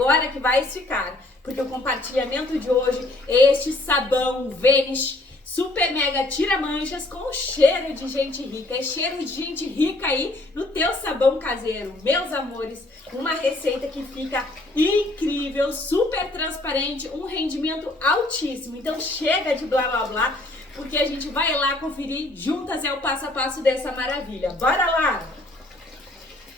agora que vai ficar, porque o compartilhamento de hoje é este sabão Vanish super mega tira manchas com cheiro de gente rica. É cheiro de gente rica aí no teu sabão caseiro, meus amores. Uma receita que fica incrível, super transparente, um rendimento altíssimo. Então chega de blá blá blá, porque a gente vai lá conferir juntas o passo a passo dessa maravilha. Bora lá!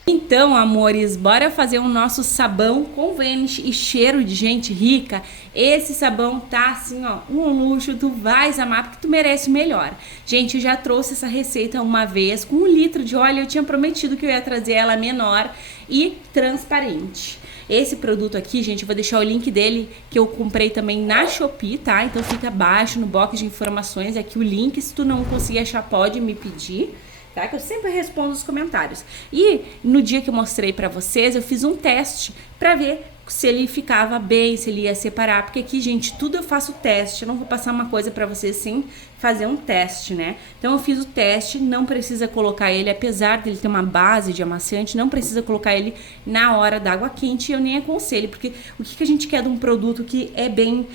Então, amores, bora fazer o nosso sabão com Vanish e cheiro de gente rica. Esse sabão tá assim, ó, um luxo, tu vais amar porque tu merece o melhor. Gente, eu já trouxe essa receita uma vez com 1 litro de óleo, eu tinha prometido que eu ia trazer ela menor e transparente. Esse produto aqui, gente, eu vou deixar o link dele, que eu comprei também na Shopee, tá? Então fica abaixo no box de informações, aqui o link, se tu não conseguir achar, pode me pedir. Tá? Que eu sempre respondo os comentários. E no dia que eu mostrei pra vocês, eu fiz um teste pra ver se ele ficava bem, se ele ia separar, porque aqui, gente, tudo eu faço teste, eu não vou passar uma coisa pra vocês sem fazer um teste, né? Então eu fiz o teste, não precisa colocar ele, apesar dele ter uma base de amaciante, não precisa colocar ele na hora da água quente, eu nem aconselho, porque o que a gente quer de um produto que é bem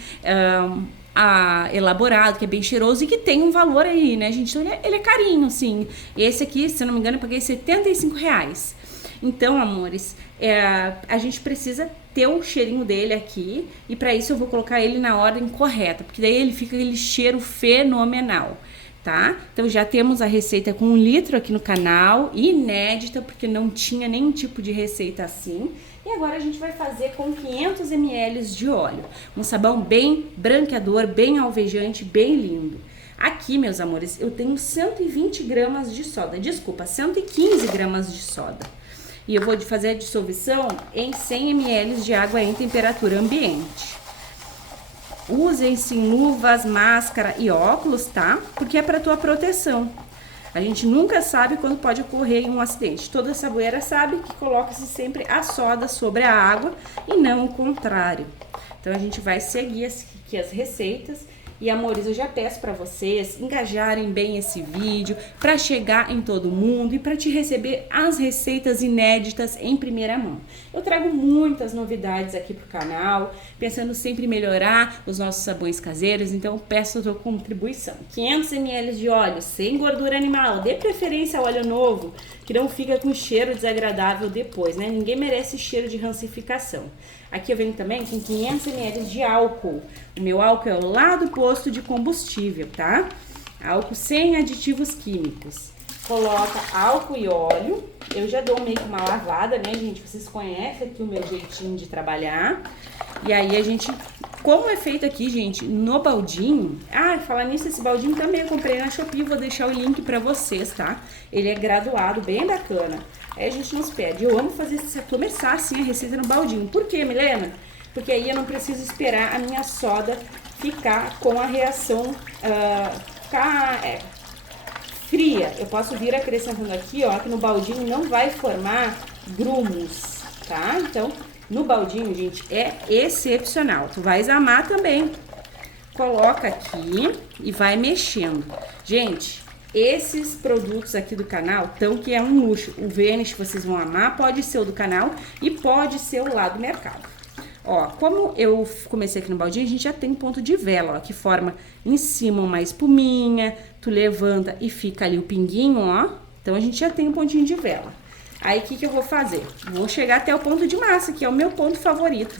elaborado, que é bem cheiroso e que tem um valor aí, né, gente? Então ele é carinho, assim. Esse aqui, se eu não me engano, eu paguei R$75. Então, amores, a gente precisa ter um cheirinho dele aqui e para isso eu vou colocar ele na ordem correta, porque daí ele fica aquele cheiro fenomenal, tá? Então já temos a receita com 1 litro aqui no canal, inédita, porque não tinha nenhum tipo de receita assim. E agora a gente vai fazer com 500 ml de óleo, um sabão bem branqueador, bem alvejante, bem lindo. Aqui, meus amores, eu tenho 120 gramas de soda, desculpa, 115 gramas de soda. E eu vou fazer a dissolução em 100 ml de água em temperatura ambiente. Usem sim luvas, máscara e óculos, tá? Porque é para tua proteção. A gente nunca sabe quando pode ocorrer um acidente. Toda saboeira sabe que coloca-se sempre a soda sobre a água e não o contrário. Então a gente vai seguir aqui as receitas. E amores, eu já peço para vocês engajarem bem esse vídeo para chegar em todo mundo e para te receber as receitas inéditas em primeira mão. Eu trago muitas novidades aqui pro canal, pensando sempre em melhorar os nossos sabões caseiros, então peço a tua contribuição. 500 ml de óleo, sem gordura animal, dê preferência ao óleo novo, que não fica com cheiro desagradável depois, né? Ninguém merece cheiro de rancificação. Aqui eu venho também com 500 ml de álcool. O meu álcool é lá do posto de combustível, tá? Álcool sem aditivos químicos. Coloca álcool e óleo. Eu já dou meio que uma lavada, né, gente? Vocês conhecem aqui o meu jeitinho de trabalhar. E aí a gente, como é feito aqui, gente, no baldinho. Ah, falar nisso, esse baldinho também eu comprei na Shopee. Vou deixar o link pra vocês, tá? Ele é graduado, bem bacana. Aí a gente não se perde. Eu amo começar assim a receita no baldinho. Por quê, Milena? Porque aí eu não preciso esperar a minha soda ficar com a reação fria. Eu posso vir acrescentando aqui, ó, que no baldinho não vai formar grumos, tá? Então, no baldinho, gente, é excepcional. Tu vais amar também. Coloca aqui e vai mexendo. Gente, esses produtos aqui do canal estão que é um luxo. O Vanish vocês vão amar, pode ser o do canal e pode ser o lá do mercado. Ó, como eu comecei aqui no baldinho, a gente já tem ponto de vela, ó, que forma em cima uma espuminha, tu levanta e fica ali o pinguinho, ó. Então a gente já tem um pontinho de vela. Aí o que eu vou fazer? Vou chegar até o ponto de massa, que é o meu ponto favorito.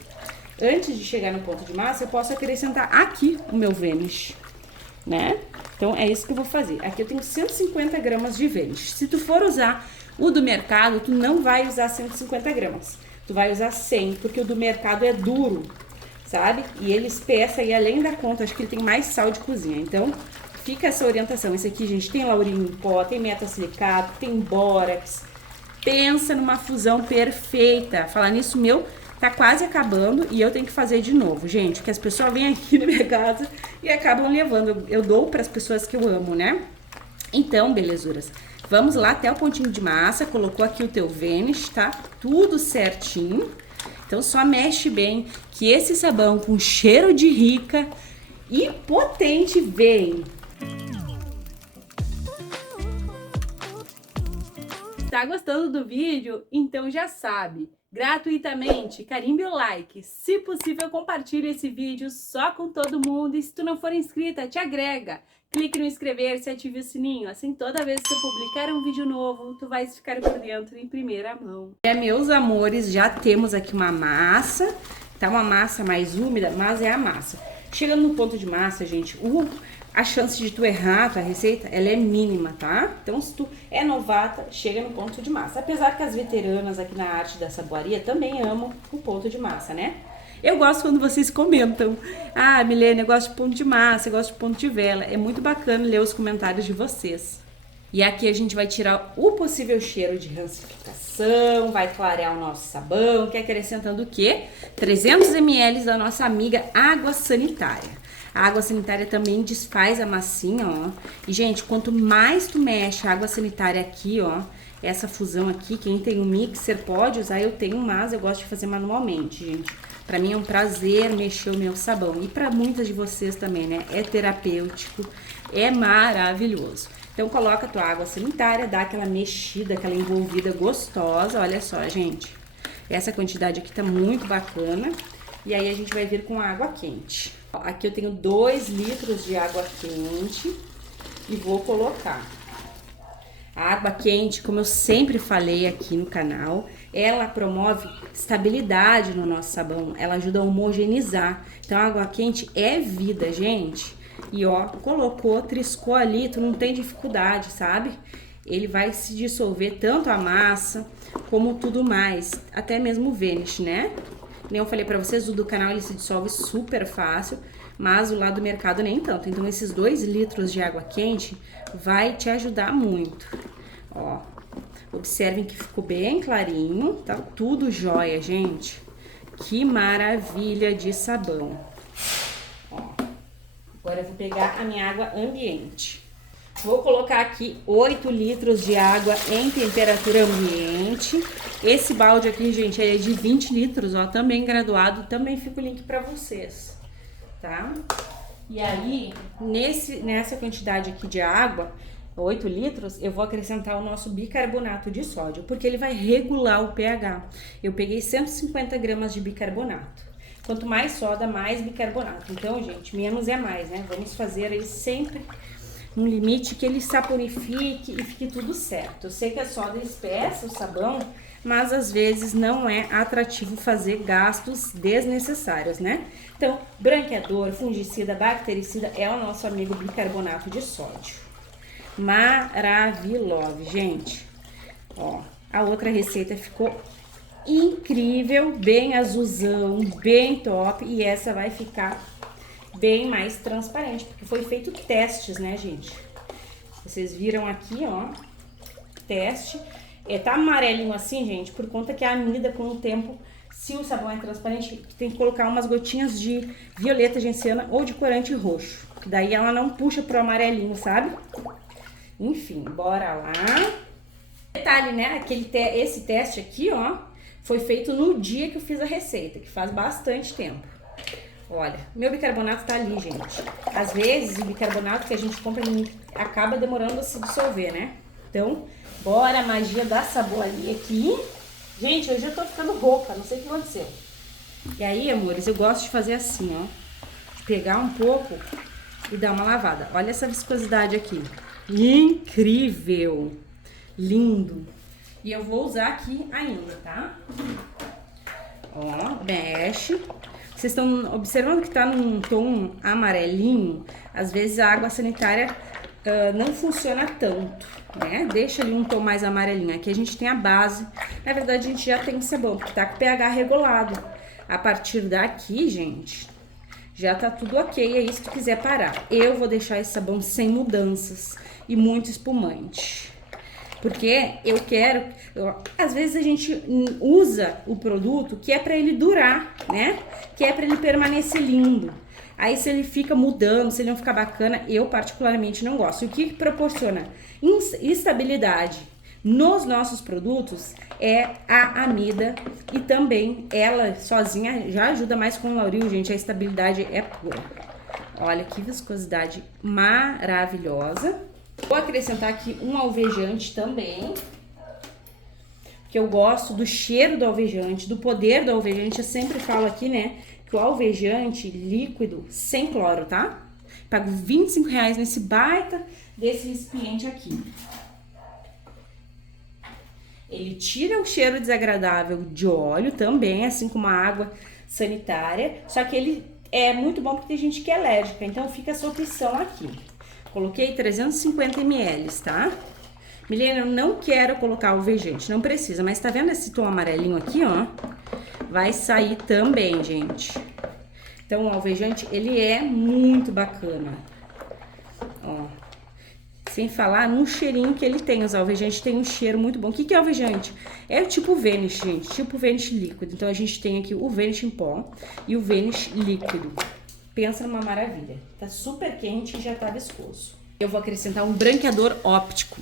Antes de chegar no ponto de massa, eu posso acrescentar aqui o meu Vanish, né? Então, é isso que eu vou fazer. Aqui eu tenho 150 gramas de Vanish. Se tu for usar o do mercado, tu não vai usar 150 gramas. Tu vai usar 100, porque o do mercado é duro, sabe? E ele espessa e além da conta, acho que ele tem mais sal de cozinha. Então, fica essa orientação. Esse aqui, gente, tem laurinho em pó, tem metasilicato, tem bórax. Pensa numa fusão perfeita. Falar nisso, meu, tá quase acabando e eu tenho que fazer de novo, gente, que as pessoas vêm aqui na minha casa e acabam levando. Eu dou para as pessoas que eu amo, né? Então, belezuras, vamos lá até o pontinho de massa. Colocou aqui o teu Vanish, tá? Tudo certinho. Então, só mexe bem, que esse sabão com cheiro de rica e potente vem. Tá gostando do vídeo? Então já sabe. gratuitamente. Carimbe o like. Se possível, compartilhe esse vídeo só com todo mundo. E se tu não for inscrita, te agrega. Clique no inscrever-se e ative o sininho. Assim, toda vez que eu publicar um vídeo novo, tu vais ficar por dentro em primeira mão. Meus amores, já temos aqui uma massa. Tá uma massa mais úmida, mas é a massa. Chegando no ponto de massa, gente, a chance de tu errar a tua receita, ela é mínima, tá? Então, se tu é novata, chega no ponto de massa. Apesar que as veteranas aqui na arte da saboaria também amam o ponto de massa, né? Eu gosto quando vocês comentam. Ah, Milene, eu gosto de ponto de massa, eu gosto de ponto de vela. É muito bacana ler os comentários de vocês. E aqui a gente vai tirar o possível cheiro de rancificação, vai clarear o nosso sabão, que acrescentando o quê? 300 ml da nossa amiga água sanitária. A água sanitária também desfaz a massinha, ó. E, gente, quanto mais tu mexe a água sanitária aqui, ó, essa fusão aqui, quem tem um mixer pode usar, eu tenho, mas eu gosto de fazer manualmente, gente. Pra mim é um prazer mexer o meu sabão. E pra muitas de vocês também, né? É terapêutico, é maravilhoso. Então, coloca a tua água sanitária, dá aquela mexida, aquela envolvida gostosa. Olha só, gente. Essa quantidade aqui tá muito bacana. E aí, a gente vai vir com a água quente. Aqui eu tenho 2 litros de água quente e vou colocar. A água quente, como eu sempre falei aqui no canal, ela promove estabilidade no nosso sabão. Ela ajuda a homogeneizar. Então, a água quente é vida, gente. E ó, colocou, triscou ali, tu não tem dificuldade, sabe? Ele vai se dissolver tanto a massa como tudo mais, até mesmo o vanish, né? Nem eu falei pra vocês, o do canal ele se dissolve super fácil, mas o lá do mercado nem tanto. Então esses 2 litros de água quente vai te ajudar muito. Ó, observem que ficou bem clarinho, tá tudo jóia, gente. Que maravilha de sabão. Agora eu vou pegar a minha água ambiente. Vou colocar aqui 8 litros de água em temperatura ambiente. Esse balde aqui, gente, é de 20 litros, ó, também graduado. Também fica o link pra vocês, tá? E aí, nessa quantidade aqui de água, 8 litros, eu vou acrescentar o nosso bicarbonato de sódio, porque ele vai regular o pH. Eu peguei 150 gramas de bicarbonato. Quanto mais soda, mais bicarbonato. Então, gente, menos é mais, né? Vamos fazer aí sempre um limite que ele saponifique e fique tudo certo. Eu sei que a soda espessa o sabão, mas às vezes não é atrativo fazer gastos desnecessários, né? Então, branqueador, fungicida, bactericida é o nosso amigo bicarbonato de sódio. Maravilhoso, gente. Ó, a outra receita ficou incrível, bem azulzão, bem top, e essa vai ficar bem mais transparente, porque foi feito testes, né, gente? Vocês viram aqui, ó, teste. Tá amarelinho assim, gente, por conta que a amida com o tempo, se o sabão é transparente, tem que colocar umas gotinhas de violeta genciana ou de corante roxo, que daí ela não puxa pro amarelinho, sabe? Enfim, bora lá. Detalhe, né, esse teste aqui, ó, foi feito no dia que eu fiz a receita, que faz bastante tempo. Olha, meu bicarbonato tá ali, gente. Às vezes, o bicarbonato que a gente compra acaba demorando a se dissolver, né? Então, bora a magia da saboaria aqui. Gente, eu já tô ficando rouca, não sei o que aconteceu. E aí, amores, eu gosto de fazer assim, ó. De pegar um pouco e dar uma lavada. Olha essa viscosidade aqui. Incrível! Lindo! E eu vou usar aqui ainda, tá? Ó, mexe. Vocês estão observando que tá num tom amarelinho? Às vezes a água sanitária não funciona tanto, né? Deixa ali um tom mais amarelinho. Aqui a gente tem a base. Na verdade, a gente já tem sabão, porque tá com o pH regulado. A partir daqui, gente, já tá tudo ok. Aí, se tu quiser parar. Eu vou deixar esse sabão sem mudanças e muito espumante. Porque eu quero... às vezes a gente usa o produto que é pra ele durar, né? Que é pra ele permanecer lindo. Aí se ele fica mudando, se ele não ficar bacana, eu particularmente não gosto. O que proporciona instabilidade nos nossos produtos é a amida. E também ela sozinha já ajuda mais com o lauril, gente. A estabilidade é pura. Olha que viscosidade maravilhosa. Vou acrescentar aqui um alvejante também. que eu gosto do cheiro do alvejante, do poder do alvejante. Eu sempre falo aqui, né, que o alvejante líquido sem cloro, tá? Pago R$25 nesse baita desse recipiente aqui. Ele tira o cheiro desagradável de óleo também, assim como a água sanitária. Só que ele é muito bom porque tem gente que é alérgica, então fica essa opção aqui. Coloquei 350 ml, tá? Milena, eu não quero colocar alvejante, não precisa, mas tá vendo esse tom amarelinho aqui, ó? Vai sair também, gente. Então, o alvejante, ele é muito bacana. Ó. Sem falar no cheirinho que ele tem. Os alvejantes têm um cheiro muito bom. O que que é alvejante? É o tipo Vanish, gente. Tipo Vanish líquido. Então, a gente tem aqui o Vanish em pó e o Vanish líquido. Pensa numa maravilha. Tá super quente e já tá viscoso. Eu vou acrescentar um branqueador óptico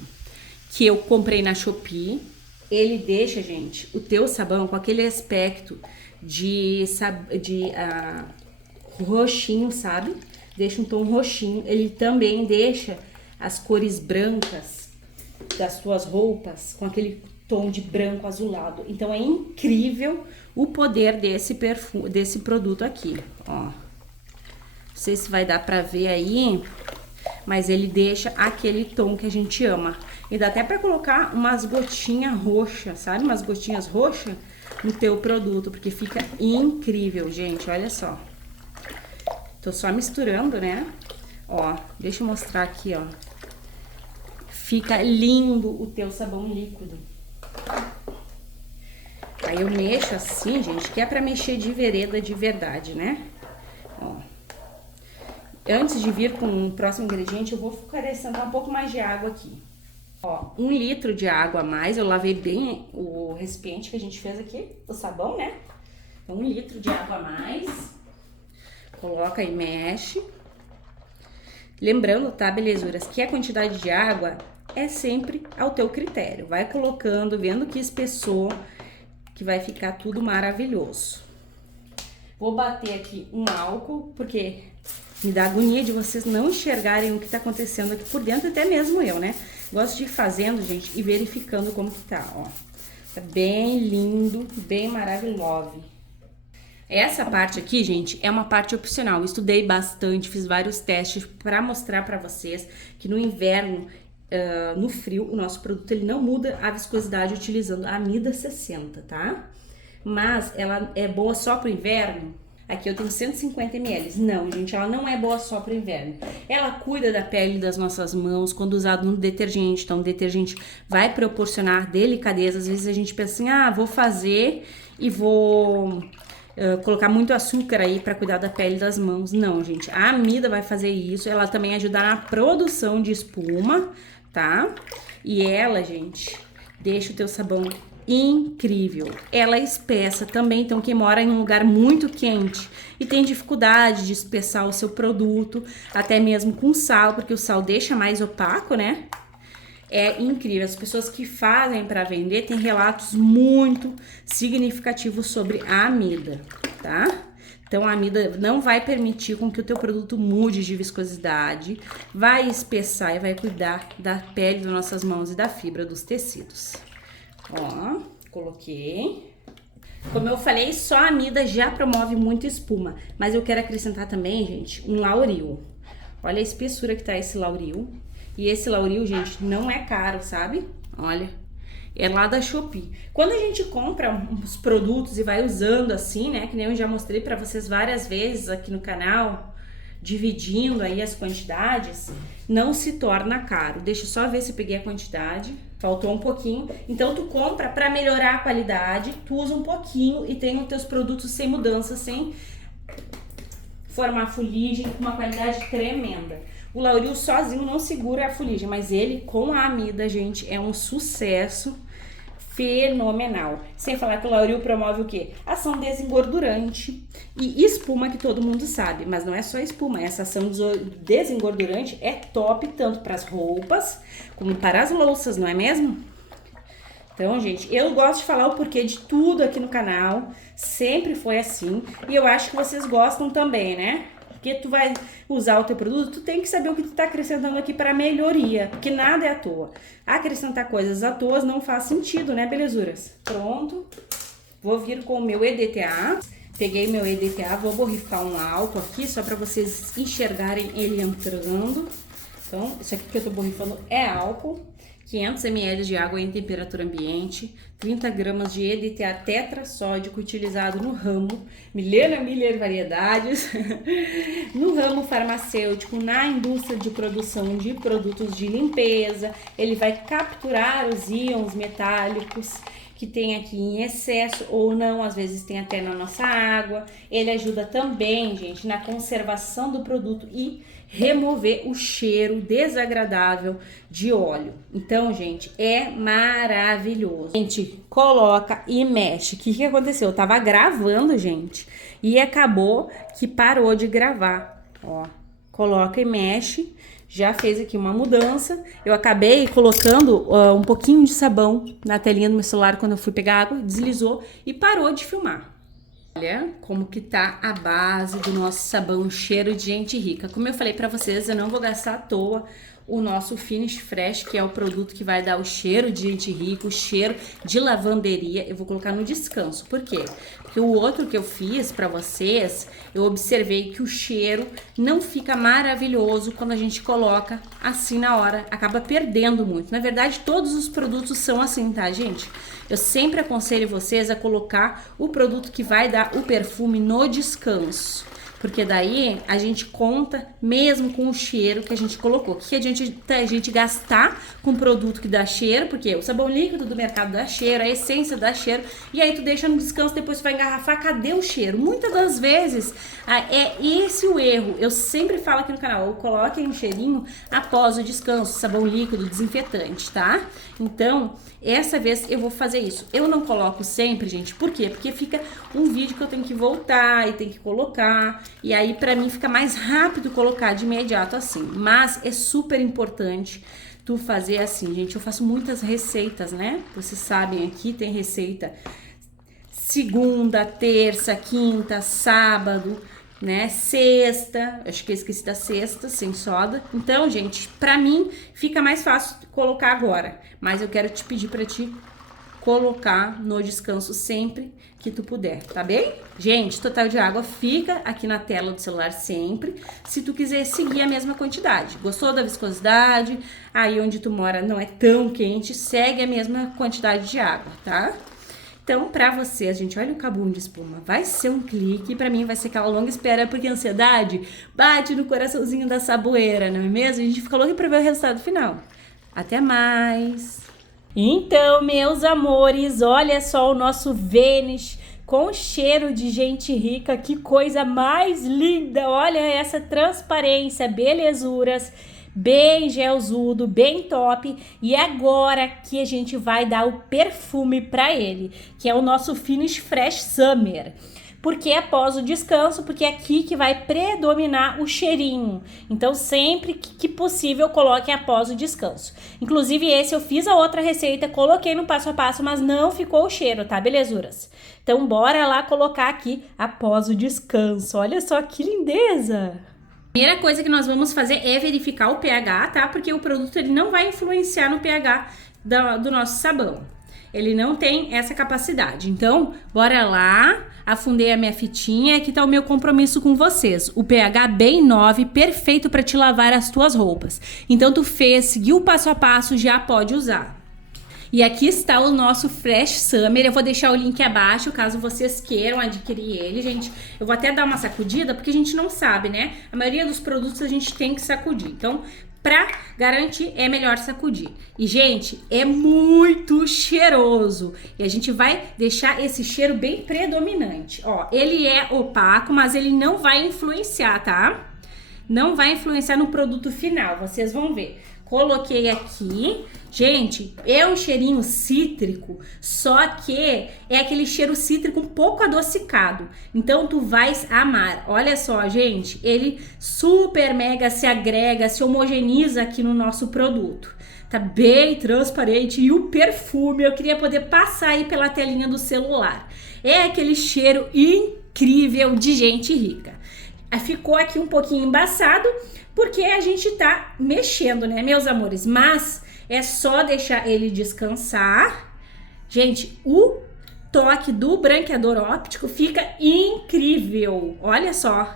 que eu comprei na Shopee. Ele deixa, gente, o teu sabão com aquele aspecto de roxinho, sabe? Deixa um tom roxinho. Ele também deixa as cores brancas das tuas roupas com aquele tom de branco azulado. Então é incrível o poder desse produto aqui, ó. Não sei se vai dar pra ver aí, mas ele deixa aquele tom que a gente ama. E dá até pra colocar umas gotinhas roxas, sabe? Umas gotinhas roxas no teu produto, porque fica incrível, gente. Olha só. Tô só misturando, né? Ó, deixa eu mostrar aqui, ó. Fica lindo o teu sabão líquido. Aí eu mexo assim, gente, que é pra mexer de vereda de verdade, né? Ó. Antes de vir com o próximo ingrediente, eu vou acrescentar um pouco mais de água aqui. Ó, 1 litro de água a mais. Eu lavei bem o recipiente que a gente fez aqui, o sabão, né? Então, 1 litro de água a mais. Coloca e mexe. Lembrando, tá, belezuras, que a quantidade de água é sempre ao teu critério. Vai colocando, vendo que espessou, que vai ficar tudo maravilhoso. Vou bater aqui um álcool, porque me dá agonia de vocês não enxergarem o que tá acontecendo aqui por dentro, até mesmo eu, né? Gosto de ir fazendo, gente, e verificando como que tá, ó. Tá bem lindo, bem maravilhoso. Essa parte aqui, gente, é uma parte opcional. Eu estudei bastante, fiz vários testes para mostrar para vocês que no inverno, no frio, o nosso produto ele não muda a viscosidade utilizando a amida 60, tá? Mas ela é boa só pro inverno. Aqui eu tenho 150 ml. Não, gente, ela não é boa só pro inverno. Ela cuida da pele das nossas mãos quando usado no detergente. Então, o detergente vai proporcionar delicadeza. Às vezes a gente pensa assim, ah, vou fazer e vou colocar muito açúcar aí para cuidar da pele das mãos. Não, gente, a amida vai fazer isso. Ela também ajuda na produção de espuma, tá? E ela, gente, deixa o teu sabão incrível. Ela é espessa também, então quem mora em um lugar muito quente e tem dificuldade de espessar o seu produto, até mesmo com sal, porque o sal deixa mais opaco, né? É incrível. As pessoas que fazem para vender têm relatos muito significativos sobre a amida, tá? Então, a amida não vai permitir com que o teu produto mude de viscosidade, vai espessar e vai cuidar da pele das nossas mãos e da fibra dos tecidos. Ó, coloquei. Como eu falei, só a amida já promove muita espuma, mas eu quero acrescentar também, gente, um lauril. Olha a espessura que tá esse lauril. E esse lauril, gente, não é caro, sabe? Olha, é lá da Shopee. Quando a gente compra os produtos e vai usando assim, né? Que nem eu já mostrei pra vocês várias vezes aqui no canal, dividindo aí as quantidades, não se torna caro. Deixa eu só ver se eu peguei a quantidade. Faltou um pouquinho. Então, tu compra pra melhorar a qualidade, tu usa um pouquinho e tem os teus produtos sem mudança, sem formar fuligem, com uma qualidade tremenda. O lauril sozinho não segura a fuligem, mas ele com a amida, gente, é um sucesso fenomenal. Sem falar que o lauril promove o quê? Ação desengordurante e espuma, que todo mundo sabe. Mas não é só espuma, essa ação desengordurante é top tanto para as roupas como para as louças, não é mesmo? Então, gente, eu gosto de falar o porquê de tudo aqui no canal. Sempre foi assim. E eu acho que vocês gostam também, né? porque tu vai usar o teu produto, tu tem que saber o que tu tá acrescentando aqui para melhoria, porque nada é à toa. Acrescentar coisas à toa não faz sentido, né, belezuras? Pronto. Vou vir com o meu EDTA. Peguei meu EDTA, vou borrifar um álcool aqui, só para vocês enxergarem ele entrando. Então, isso aqui que eu tô borrifando é álcool. 500 ml de água em temperatura ambiente, 30 gramas de EDTA tetrassódico utilizado no ramo Milena Miller Variedades, no ramo farmacêutico, na indústria de produção de produtos de limpeza. Ele vai capturar os íons metálicos que tem aqui em excesso ou não, às vezes tem até na nossa água. Ele ajuda também, gente, na conservação do produto e remover o cheiro desagradável de óleo. Então, gente, é maravilhoso. A gente coloca e mexe. O que aconteceu? Eu tava gravando, gente, e acabou que parou de gravar. Ó, coloca e mexe. Já fez aqui uma mudança. Eu acabei colocando um pouquinho de sabão na telinha do meu celular quando eu fui pegar água, deslizou e parou de filmar. Olha como que tá a base do nosso sabão cheiro de gente rica. Como eu falei pra vocês, eu não vou gastar à toa o nosso Finish Fresh, que é o produto que vai dar o cheiro de gente rica, o cheiro de lavanderia. Eu vou colocar no descanso. Por quê? Porque o outro que eu fiz pra vocês, eu observei que o cheiro não fica maravilhoso quando a gente coloca assim na hora. Acaba perdendo muito. Na verdade, todos os produtos são assim, tá, gente? Eu sempre aconselho vocês a colocar o produto que vai dar o perfume no descanso. Porque daí a gente conta mesmo com o cheiro que a gente colocou. O que a gente gastar com produto que dá cheiro, porque o sabão líquido do mercado dá cheiro, a essência dá cheiro, e aí tu deixa no descanso, depois tu vai engarrafar, cadê o cheiro? Muitas das vezes é esse o erro. Eu sempre falo aqui no canal, coloquem um cheirinho após o descanso, sabão líquido, desinfetante, tá? Então, essa vez eu vou fazer isso. Eu não coloco sempre, gente, por quê? Porque fica um vídeo que eu tenho que voltar e tem que colocar. E aí, pra mim, fica mais rápido colocar de imediato assim. Mas é super importante tu fazer assim, gente. Eu faço muitas receitas, né? Vocês sabem, aqui tem receita segunda, terça, quinta, sábado, né? Sexta, acho que eu esqueci da sexta, sem soda. Então, gente, pra mim, fica mais fácil colocar agora. Mas eu quero te pedir pra ti colocar no descanso sempre que tu puder, tá bem? Gente, total de água fica aqui na tela do celular sempre, se tu quiser seguir a mesma quantidade. Gostou da viscosidade? Aí onde tu mora não é tão quente, segue a mesma quantidade de água, tá? Então, pra vocês, gente, olha o cabum de espuma. Vai ser um clique e pra mim vai ser aquela longa espera, porque a ansiedade bate no coraçãozinho da saboeira, não é mesmo? A gente fica louco pra ver o resultado final. Até mais! Então, meus amores, olha só o nosso Vanish com cheiro de gente rica, que coisa mais linda! Olha essa transparência, belezuras, bem gelzudo, bem top. E agora que a gente vai dar o perfume para ele, que é o nosso Finish Fresh Summer. Porque após o descanso, porque é aqui que vai predominar o cheirinho. Então, sempre que possível, coloque após o descanso. Inclusive, esse eu fiz a outra receita, coloquei no passo a passo, mas não ficou o cheiro, tá, belezuras? Então, bora lá colocar aqui após o descanso. Olha só que lindeza! Primeira coisa que nós vamos fazer é verificar o pH, tá? Porque o produto ele não vai influenciar no pH do nosso sabão. Ele não tem essa capacidade. Então, bora lá. Afundei a minha fitinha. Aqui tá o meu compromisso com vocês. O pH bem 9, perfeito para te lavar as tuas roupas. Então, tu fez, seguiu o passo a passo, já pode usar. E aqui está o nosso Fresh Summer. Eu vou deixar o link abaixo, caso vocês queiram adquirir ele, gente. Eu vou até dar uma sacudida, porque a gente não sabe, né? A maioria dos produtos a gente tem que sacudir. Então, pra garantir, é melhor sacudir. E, gente, é muito cheiroso. E a gente vai deixar esse cheiro bem predominante. Ó, ele é opaco, mas ele não vai influenciar, tá? Não vai influenciar no produto final, vocês vão ver. Coloquei aqui. Gente, é um cheirinho cítrico, só que é aquele cheiro cítrico um pouco adocicado. Então, tu vais amar. Olha só, gente, ele super mega se agrega, se homogeniza aqui no nosso produto. Tá bem transparente. E o perfume, eu queria poder passar aí pela telinha do celular. É aquele cheiro incrível de gente rica. ficou aqui um pouquinho embaçado, porque a gente tá mexendo, né, meus amores? Mas é só deixar ele descansar. Gente, o toque do branqueador óptico fica incrível. Olha só.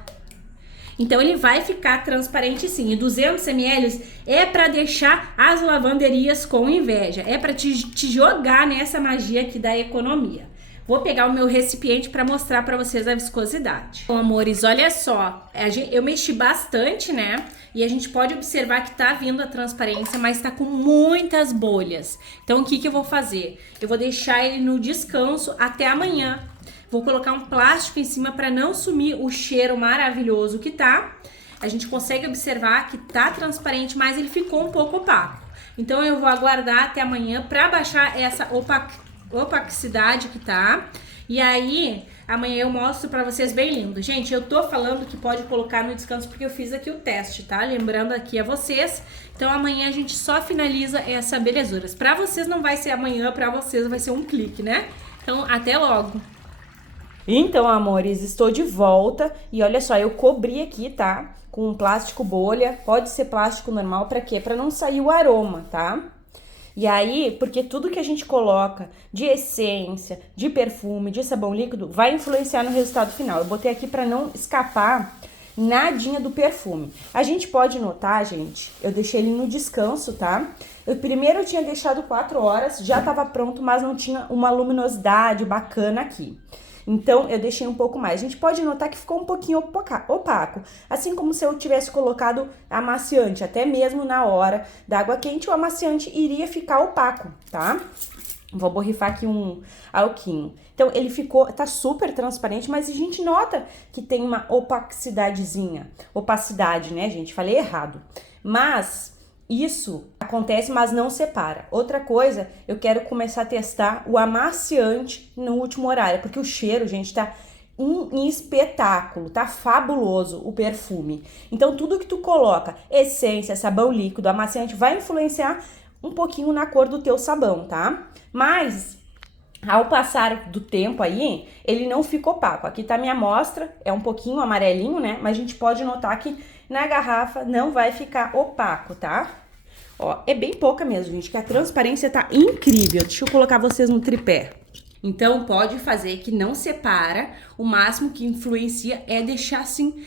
Então ele vai ficar transparente sim. E 200 ml é para deixar as lavanderias com inveja. É para te jogar nessa magia aqui da economia. Vou pegar o meu recipiente para mostrar para vocês a viscosidade. Bom, amores, olha só. Eu mexi bastante, né? E a gente pode observar que tá vindo a transparência, mas tá com muitas bolhas. Então, o que eu vou fazer? Eu vou deixar ele no descanso até amanhã. Vou colocar um plástico em cima para não sumir o cheiro maravilhoso que tá. A gente consegue observar que tá transparente, mas ele ficou um pouco opaco. Então, eu vou aguardar até amanhã para baixar essa opacidade que tá. E aí, amanhã eu mostro pra vocês bem lindo. Gente, eu tô falando que pode colocar no descanso porque eu fiz aqui o teste, tá? Lembrando aqui a vocês. Então, amanhã a gente só finaliza essa belezura. Pra vocês não vai ser amanhã, pra vocês vai ser um clique, né? Então, até logo! Então, amores, estou de volta. E olha só, eu cobri aqui, tá? Com um plástico bolha. Pode ser plástico normal, pra quê? Pra não sair o aroma, tá? E aí, porque tudo que a gente coloca de essência, de perfume, de sabão líquido, vai influenciar no resultado final. Eu botei aqui para não escapar nadinha do perfume. A gente pode notar, gente, eu deixei ele no descanso, tá? Primeiro eu tinha deixado 4 horas, já tava pronto, mas não tinha uma luminosidade bacana aqui. Então, eu deixei um pouco mais. A gente pode notar que ficou um pouquinho opaco. Assim como se eu tivesse colocado amaciante. Até mesmo na hora da água quente, o amaciante iria ficar opaco, tá? Vou borrifar aqui um alquinho. Então, ele tá super transparente, mas a gente nota que tem uma opacidadezinha. Opacidade, né, gente? Falei errado. Mas isso acontece, mas não separa. Outra coisa, eu quero começar a testar o amaciante no último horário, porque o cheiro, gente, tá um espetáculo, tá fabuloso o perfume. Então, tudo que tu coloca, essência, sabão líquido, amaciante, vai influenciar um pouquinho na cor do teu sabão, tá? Mas ao passar do tempo aí, ele não fica opaco. Aqui tá minha amostra, é um pouquinho amarelinho, né? Mas a gente pode notar que na garrafa não vai ficar opaco, tá? Ó, é bem pouca mesmo, gente, que a transparência tá incrível. Deixa eu colocar vocês no tripé. Então, pode fazer que não separa. O máximo que influencia é deixar assim,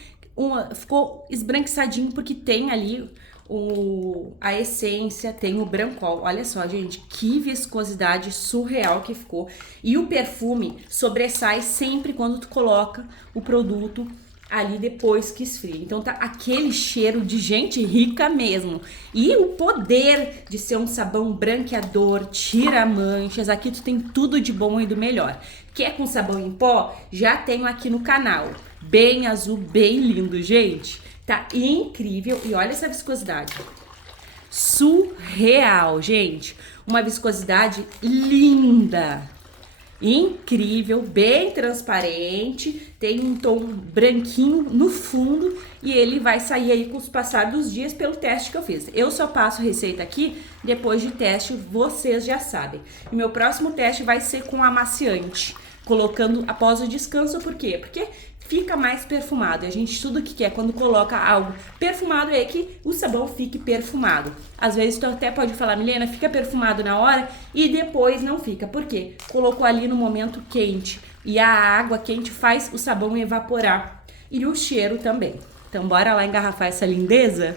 ficou esbranquiçadinho, porque tem ali a essência, tem o brancol. Olha só, gente, que viscosidade surreal que ficou. E o perfume sobressai sempre quando tu coloca o produto ali depois que esfria. Então tá aquele cheiro de gente rica mesmo. E o poder de ser um sabão branqueador, tira manchas. Aqui tu tem tudo de bom e do melhor. Quer com sabão em pó? Já tenho aqui no canal. Bem azul, bem lindo, gente. Tá incrível. E olha essa viscosidade. Surreal, gente. Uma viscosidade linda. Incrível, bem transparente, tem um tom branquinho no fundo e ele vai sair aí com os passar dos dias pelo teste que eu fiz. Eu só passo receita aqui depois de teste, vocês já sabem. E meu próximo teste vai ser com amaciante, colocando após o descanso, por quê? Porque fica mais perfumado. A gente tudo que quer quando coloca algo perfumado é que o sabão fique perfumado. Às vezes tu até pode falar, Milena, fica perfumado na hora e depois não fica. Por quê? Colocou ali no momento quente e a água quente faz o sabão evaporar e o cheiro também. Então bora lá engarrafar essa lindeza?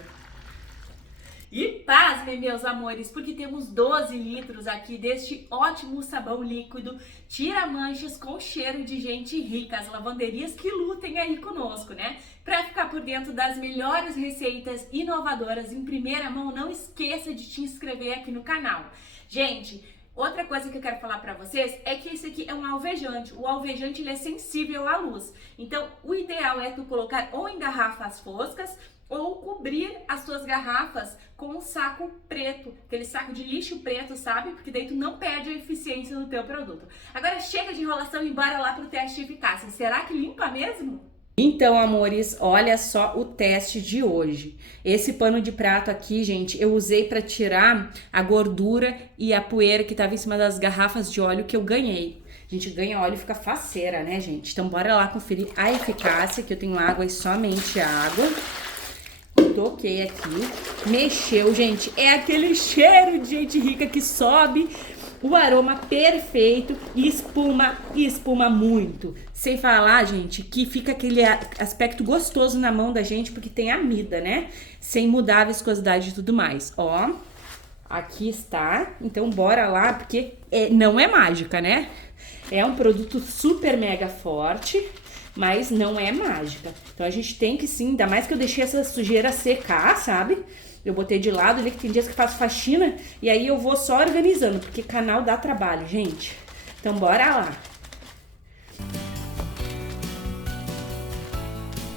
E pasmem, meus amores, porque temos 12 litros aqui deste ótimo sabão líquido tira manchas com cheiro de gente rica, as lavanderias que lutem aí conosco, né? Para ficar por dentro das melhores receitas inovadoras em primeira mão, não esqueça de te inscrever aqui no canal. Gente, outra coisa que eu quero falar para vocês é que esse aqui é um alvejante. O alvejante ele é sensível à luz. Então, o ideal é tu colocar ou em garrafas foscas ou cobrir as tuas garrafas com um saco preto, aquele saco de lixo preto, sabe? Porque daí tu não perde a eficiência do teu produto. Agora chega de enrolação e bora lá pro teste de eficácia. Será que limpa mesmo? Então, amores, olha só o teste de hoje. Esse pano de prato aqui, gente, eu usei para tirar a gordura e a poeira que estava em cima das garrafas de óleo que eu ganhei. A gente ganha óleo e fica faceira, né, gente? Então bora lá conferir a eficácia, que eu tenho água e somente água. Toquei aqui, mexeu, gente. É aquele cheiro de gente rica que sobe, o aroma perfeito e espuma muito. Sem falar, gente, que fica aquele aspecto gostoso na mão da gente, porque tem amida, né? Sem mudar a viscosidade e tudo mais. Ó, aqui está. Então bora lá, porque não é mágica, né? É um produto super mega forte, mas não é mágica. Então a gente tem que sim, ainda mais que eu deixei essa sujeira secar, sabe? Eu botei de lado, ali que tem dias que eu faço faxina e aí eu vou só organizando, porque canal dá trabalho, gente. Então bora lá.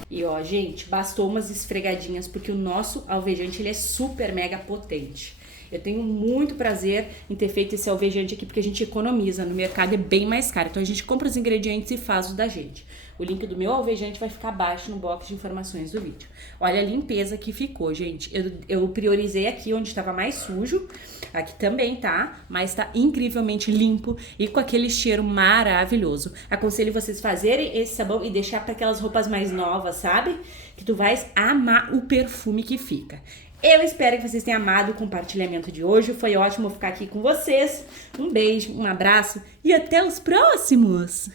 E ó, gente, bastou umas esfregadinhas, porque o nosso alvejante ele é super mega potente. Eu tenho muito prazer em ter feito esse alvejante aqui, porque a gente economiza. No mercado é bem mais caro. Então a gente compra os ingredientes e faz o da gente. O link do meu alvejante vai ficar abaixo no box de informações do vídeo. Olha a limpeza que ficou, gente. Eu priorizei aqui onde estava mais sujo. Aqui também tá, mas tá incrivelmente limpo e com aquele cheiro maravilhoso. Aconselho vocês fazerem esse sabão e deixar para aquelas roupas mais novas, sabe? Que tu vais amar o perfume que fica. Eu espero que vocês tenham amado o compartilhamento de hoje. Foi ótimo ficar aqui com vocês. Um beijo, um abraço e até os próximos!